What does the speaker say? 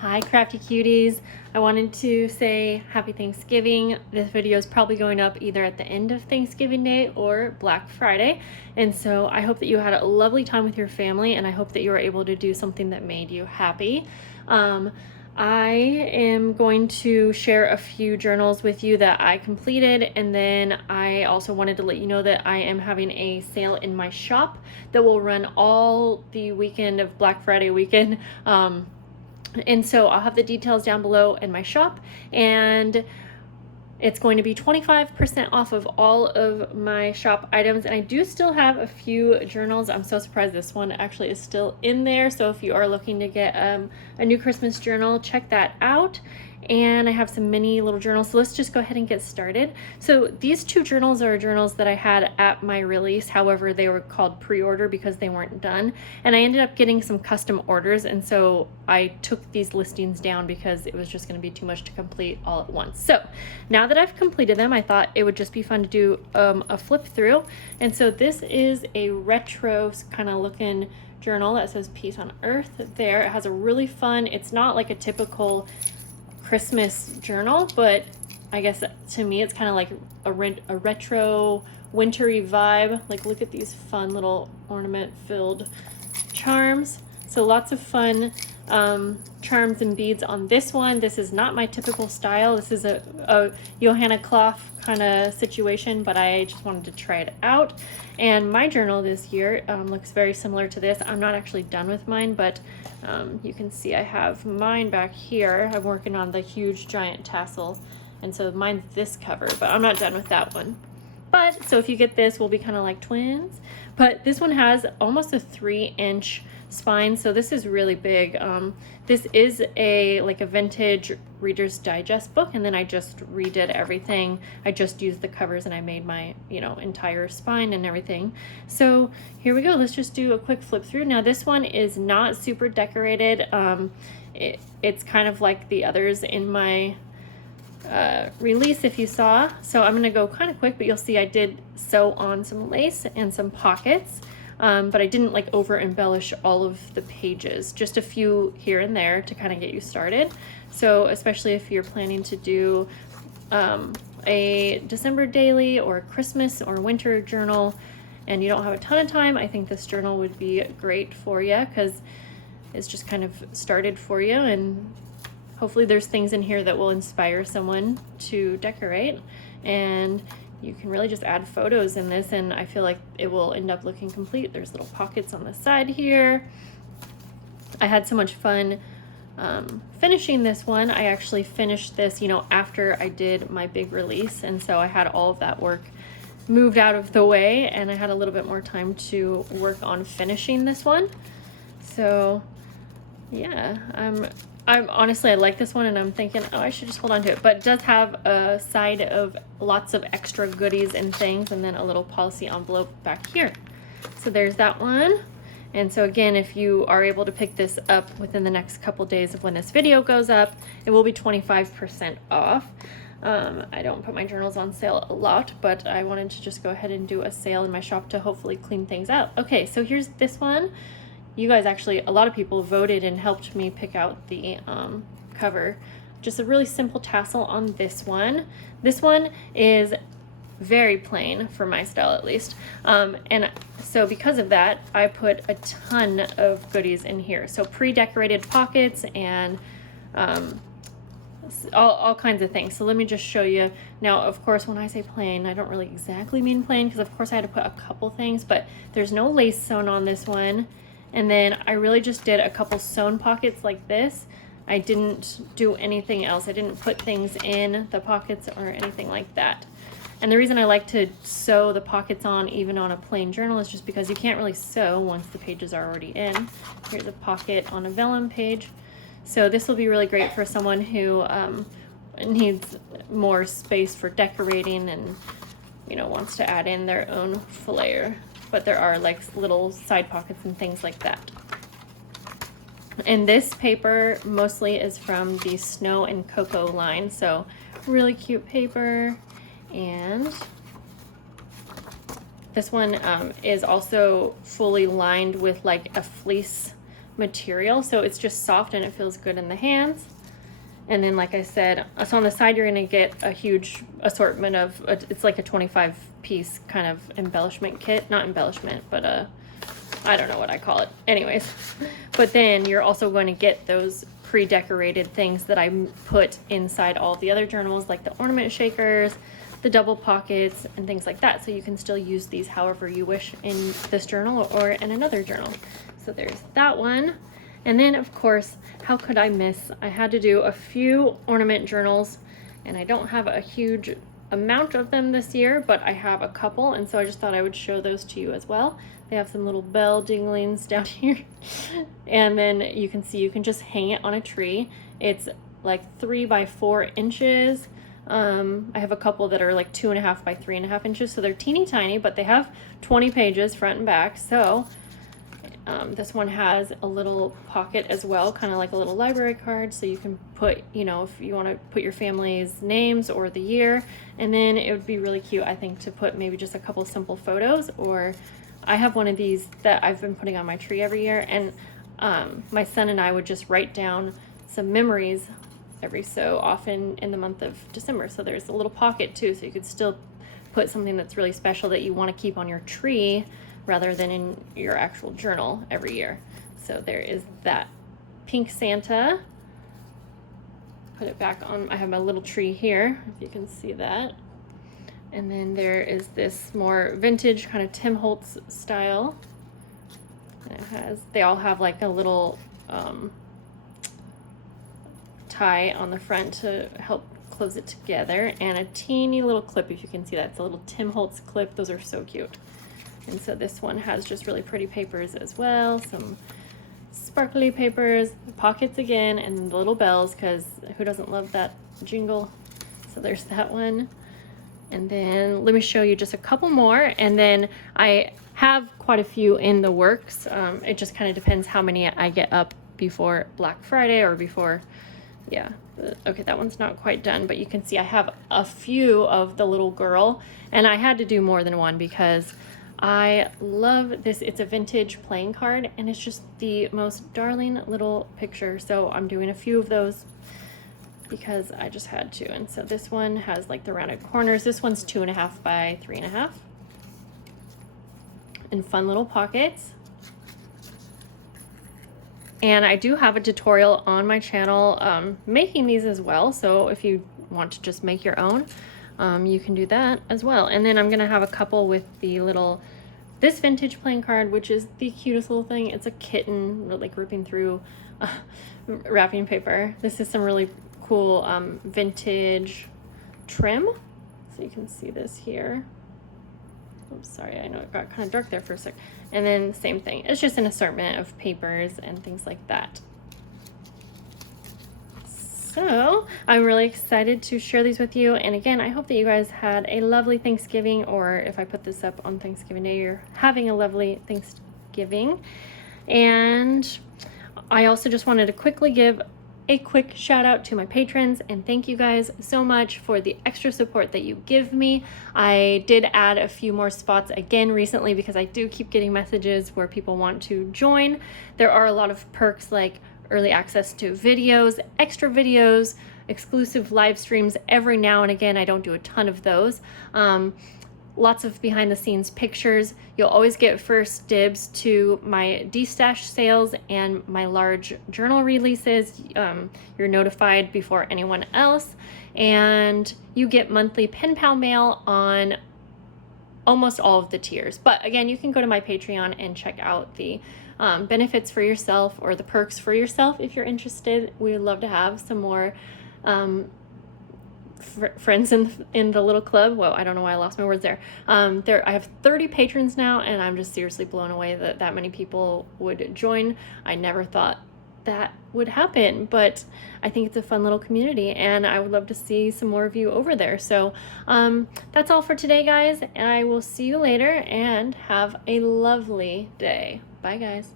Hi crafty cuties. I wanted to say happy Thanksgiving. This video is probably going up either at the end of Thanksgiving Day or Black Friday. And so I hope that you had a lovely time with your family, and I hope that you were able to do something that made you happy. I am going to share a few journals with you that I completed, and then I also wanted to let you know that I am having a sale in my shop that will run all the weekend of Black Friday weekend. And so I'll have the details down below in my shop, and it's going to be 25% off of all of my shop items. And I do still have a few journals. I'm so surprised this one actually is still in there. So if you are looking to get a new Christmas journal, check that out. And I have some mini little journals. So let's just go ahead and get started. So these two journals are journals that I had at my release. However, they were called pre-order because they weren't done. And I ended up getting some custom orders. And so I took these listings down because it was just going to be too much to complete all at once. So now that I've completed them, I thought it would just be fun to do a flip through. And so this is a retro kind of looking journal that says Peace on Earth there. It has a really fun, it's not like a typical Christmas journal, but I guess to me it's kind of like a retro wintry vibe. Like, look at these fun little ornament filled charms. So lots of fun charms and beads on this one. This is not my typical style. This is a Johanna cloth kind of situation, but I just wanted to try it out. And my journal this year looks very similar to this. I'm not actually done with mine, but you can see I have mine back here. I'm working on the huge giant tassel, and so mine's this cover, but I'm not done with that one. But so if you get this, we'll be kind of like twins. But this one has almost a 3-inch spine, so this is really big. This is a vintage Reader's Digest book, and then I just redid everything. I just used the covers and I made my entire spine and everything. So here we go. Let's just do a quick flip through. Now this one is not super decorated. It's kind of like the others in my release, if you saw. So I'm gonna go kind of quick, but you'll see I did sew on some lace and some pockets, but I didn't like over embellish all of the pages, just a few here and there to kind of get you started. So especially if you're planning to do a December daily or a Christmas or winter journal and you don't have a ton of time, I think this journal would be great for you because it's just kind of started for you, and hopefully there's things in here that will inspire someone to decorate, and you can really just add photos in this, and I feel like it will end up looking complete. There's little pockets on the side here. I had so much fun finishing this one. I actually finished this, after I did my big release, and so I had all of that work moved out of the way, and I had a little bit more time to work on finishing this one. So yeah, I'm honestly, I like this one, and I'm thinking, oh, I should just hold on to it. But it does have a side of lots of extra goodies and things, and then a little policy envelope back here. So there's that one. And so again, if you are able to pick this up within the next couple days of when this video goes up, it will be 25% off. I don't put my journals on sale a lot, but I wanted to just go ahead and do a sale in my shop to hopefully clean things out. Okay, so here's this one. You guys actually, a lot of people voted and helped me pick out the cover. Just a really simple tassel on this one. This one is very plain for my style, at least. And so because of that, I put a ton of goodies in here. So pre-decorated pockets and all kinds of things. So let me just show you. Now, of course, when I say plain, I don't really exactly mean plain, because of course I had to put a couple things, but there's no lace sewn on this one. And then I really just did a couple sewn pockets like this. I didn't do anything else. I didn't put things in the pockets or anything like that. And the reason I like to sew the pockets on even on a plain journal is just because you can't really sew once the pages are already in. Here's a pocket on a vellum page. So this will be really great for someone who needs more space for decorating and wants to add in their own flair. But there are like little side pockets and things like that. And this paper mostly is from the Snow and Cocoa line, so really cute paper. And this one is also fully lined with like a fleece material, so it's just soft and it feels good in the hands. And then, like I said, so on the side you're going to get a huge assortment of, it's like a 25 piece kind of embellishment kit. Not embellishment, but I don't know what I call it. Anyways, but then you're also going to get those pre-decorated things that I put inside all the other journals, like the ornament shakers, the double pockets, and things like that. So you can still use these however you wish in this journal or in another journal. So there's that one. And then, of course, how could I miss? I had to do a few ornament journals, and I don't have a huge amount of them this year, but I have a couple, and so I just thought I would show those to you as well. They have some little bell dinglings down here, and then you can see you can just hang it on a tree. It's like 3 by 4 inches. I have a couple that are like 2.5 by 3.5 inches, so they're teeny tiny, but they have 20 pages front and back. So this one has a little pocket as well, kind of like a little library card, so you can put, you know, if you want to put your family's names or the year. And then it would be really cute, I think, to put maybe just a couple simple photos. Or I have one of these that I've been putting on my tree every year, and my son and I would just write down some memories every so often in the month of December. So there's a little pocket too, so you could still put something that's really special that you want to keep on your tree rather than in your actual journal every year. So there is that pink Santa. Put it back on. I have my little tree here, if you can see that. And then there is this more vintage kind of Tim Holtz style. And it has, they all have like a little tie on the front to help close it together, and a teeny little clip, if you can see that. It's a little Tim Holtz clip. Those are so cute. And so this one has just really pretty papers as well, some sparkly papers, pockets again, and the little bells, because who doesn't love that jingle? So there's that one. And then let me show you just a couple more, and then I have quite a few in the works. It just kind of depends how many I get up before Black Friday or before, yeah. Okay, that one's not quite done, but you can see I have a few of the little girl, and I had to do more than one because I love this. It's a vintage playing card, and it's just the most darling little picture. So I'm doing a few of those because I just had to. And so this one has like the rounded corners. This one's 2.5 by 3.5, and fun little pockets. And I do have a tutorial on my channel making these as well. So if you want to just make your own, you can do that as well. And then I'm gonna have a couple with the little, this vintage playing card, which is the cutest little thing. It's a kitten like ripping through wrapping paper. This is some really cool vintage trim. So you can see this here. I'm sorry, I know it got kind of dark there for a sec. And then same thing. It's just an assortment of papers and things like that. So I'm really excited to share these with you. And again, I hope that you guys had a lovely Thanksgiving, or if I put this up on Thanksgiving Day, you're having a lovely Thanksgiving. And I also just wanted to quickly give a quick shout out to my patrons, and thank you guys so much for the extra support that you give me. I did add a few more spots again recently because I do keep getting messages where people want to join. There are a lot of perks like early access to videos, extra videos, exclusive live streams every now and again. I don't do a ton of those. Lots of behind the scenes pictures. You'll always get first dibs to my destash sales and my large journal releases. You're notified before anyone else, and you get monthly pen pal mail on almost all of the tiers. But again, you can go to my Patreon and check out the benefits for yourself or the perks for yourself if you're interested. We would love to have some more friends in the little club. Well, I don't know why I lost my words there. I have 30 patrons now, and I'm just seriously blown away that many people would join. I never thought that would happen, but I think it's a fun little community, and I would love to see some more of you over there. So that's all for today, guys. I will see you later, and have a lovely day. Bye, guys.